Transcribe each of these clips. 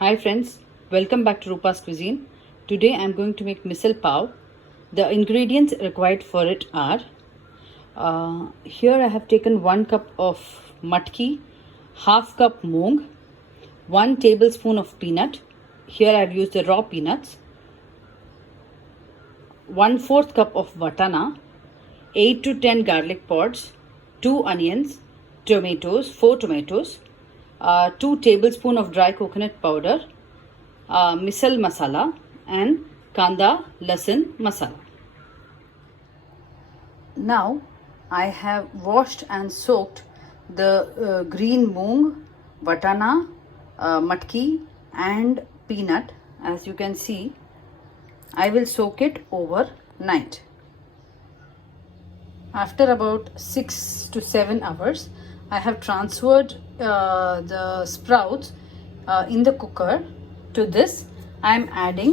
Hi friends, welcome back to Rupa's Cuisine. Today I am going to make misal pav. The ingredients required for it are here I have taken 1 cup of matki, half cup moong, 1 tablespoon of peanut. Here I have used the raw peanuts, 1/4 cup of vatana, 8 to 10 garlic pods, 2 onions, tomatoes, 4 tomatoes, 2 tablespoons of dry coconut powder, misal masala, and kanda lasan masala. Now I have washed and soaked the green moong, vatana, matki and peanut. As you can see, I will soak it overnight. After about 6 to 7 hours, I have transferred the sprouts in the cooker. To this, I am adding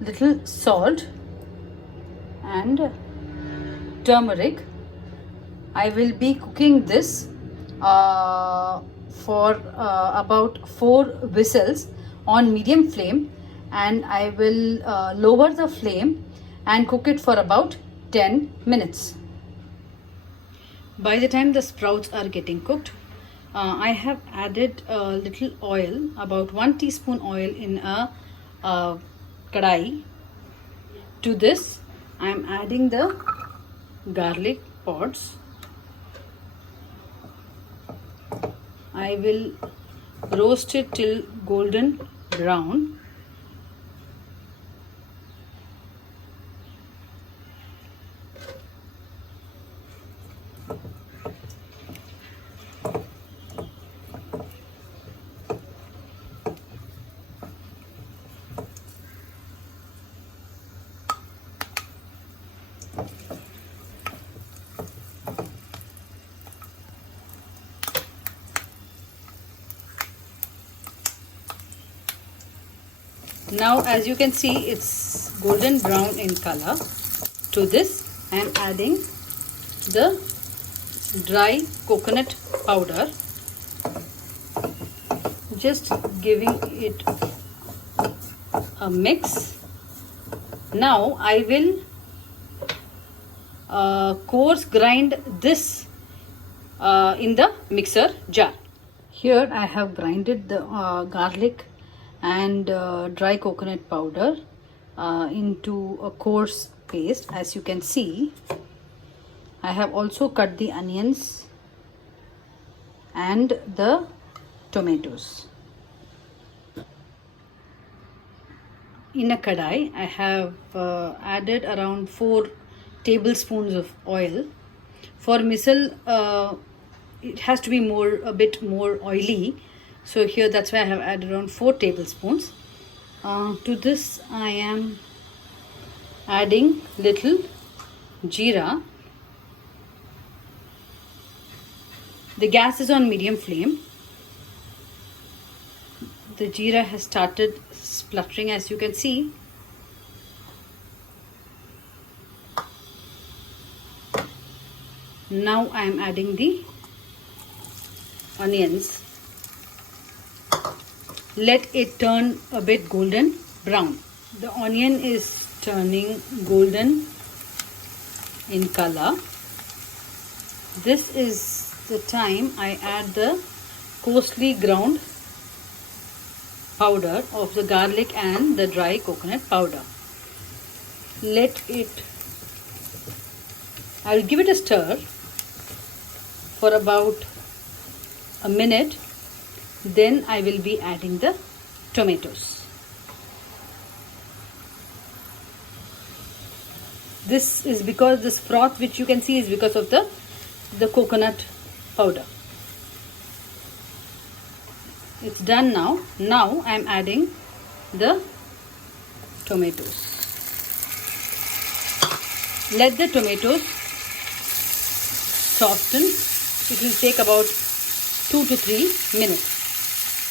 little salt and turmeric. I will be cooking this for about 4 whistles on medium flame, and I will lower the flame and cook it for about 10 minutes. By the time the sprouts are getting cooked, I have added a little oil, about 1 teaspoon oil in a kadai. To this, I am adding the garlic pods. I will roast it till golden brown. Now, as you can see, it's golden brown in color. To this, I am adding the dry coconut powder, just giving it a mix. Now I will coarse grind this in the mixer jar. Here I have grinded the garlic and dry coconut powder into a coarse paste. As you can see, I have also cut the onions and the tomatoes. In a kadai, I have added around 4 tablespoons of oil. For misal, it has to be a bit more oily. So here, that's why I have added around 4 tablespoons. To this, I am adding little jeera. The gas is on medium flame. The jeera has started spluttering, as you can see. Now I am adding the onions. Let it turn a bit golden brown. The onion is turning golden in color. This is the time I add the coarsely ground powder of the garlic and the dry coconut powder. I'll give it a stir for about a minute. Then I will be adding the tomatoes. This is because this froth which you can see is because of the coconut powder. It's done now. Now I am adding the tomatoes. Let the tomatoes soften. It will take about 2 to 3 minutes.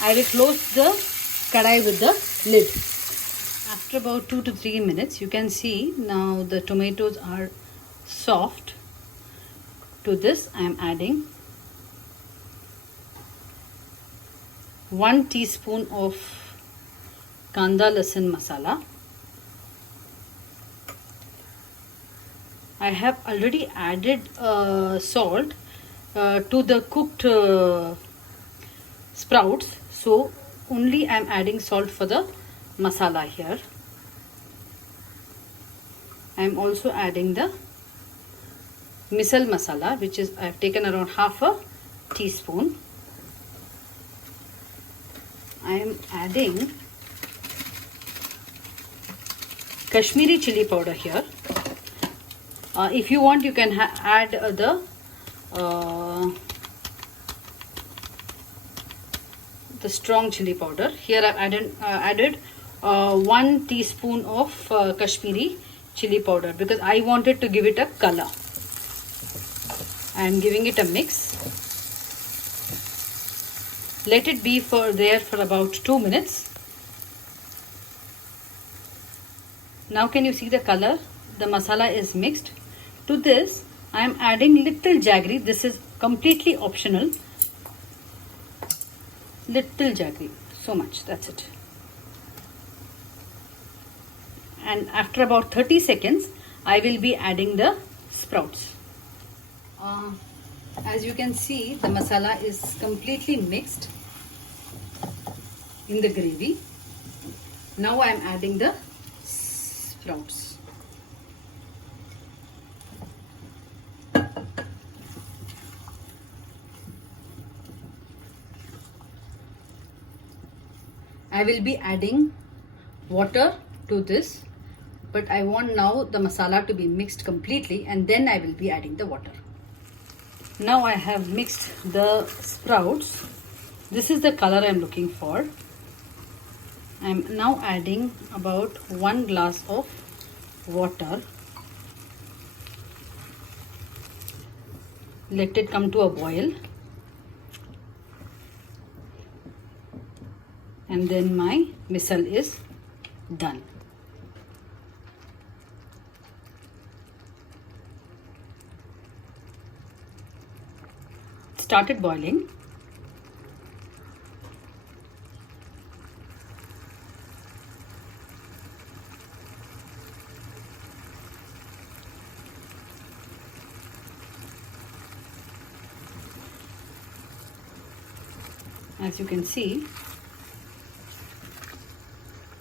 I will close the kadai with the lid. After about 2 to 3 minutes, you can see now the tomatoes are soft. To this, I am adding 1 teaspoon of kanda lasan masala. I have already added salt to the cooked sprouts, so only I am adding salt for the masala here. I am also adding the misal masala, which is I have taken around half a teaspoon. I am adding Kashmiri chilli powder here. If you want, you can add the strong chilli powder. Here I've added 1 teaspoon of Kashmiri chilli powder because I wanted to give it a color. I am giving it a mix. Let it be there for about 2 minutes. Now can you see the color? The masala is mixed. To this I am adding little jaggery. This is completely optional. Little jaggery, so much, that's it. And after about 30 seconds I will be adding the sprouts. As you can see, the masala is completely mixed in the gravy. Now I am adding the sprouts. I will be adding water to this, but I want now the masala to be mixed completely and then I will be adding the water. Now I have mixed the sprouts. This is the color I am looking for. I am now adding about 1 glass of water. Let it come to a boil. And then my misal is done. It started boiling. As you can see,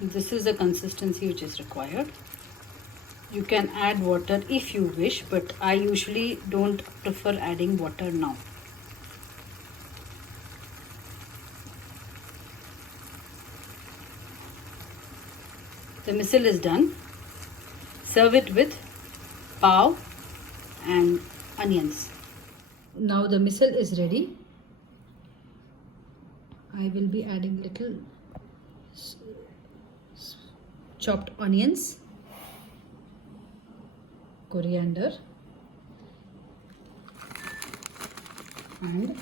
this is the consistency which is required. You can add water if you wish, but I usually don't prefer adding water now. The misal is done. Serve it with pav and onions. Now the misal is ready. I will be adding little chopped onions, coriander, and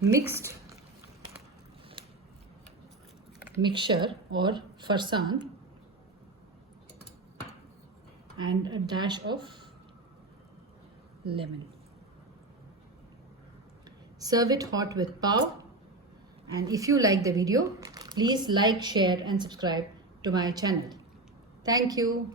mixed mixture or farsan, and a dash of lemon. Serve it hot with pav. And if you like the video, please like, share and subscribe to my channel. Thank you.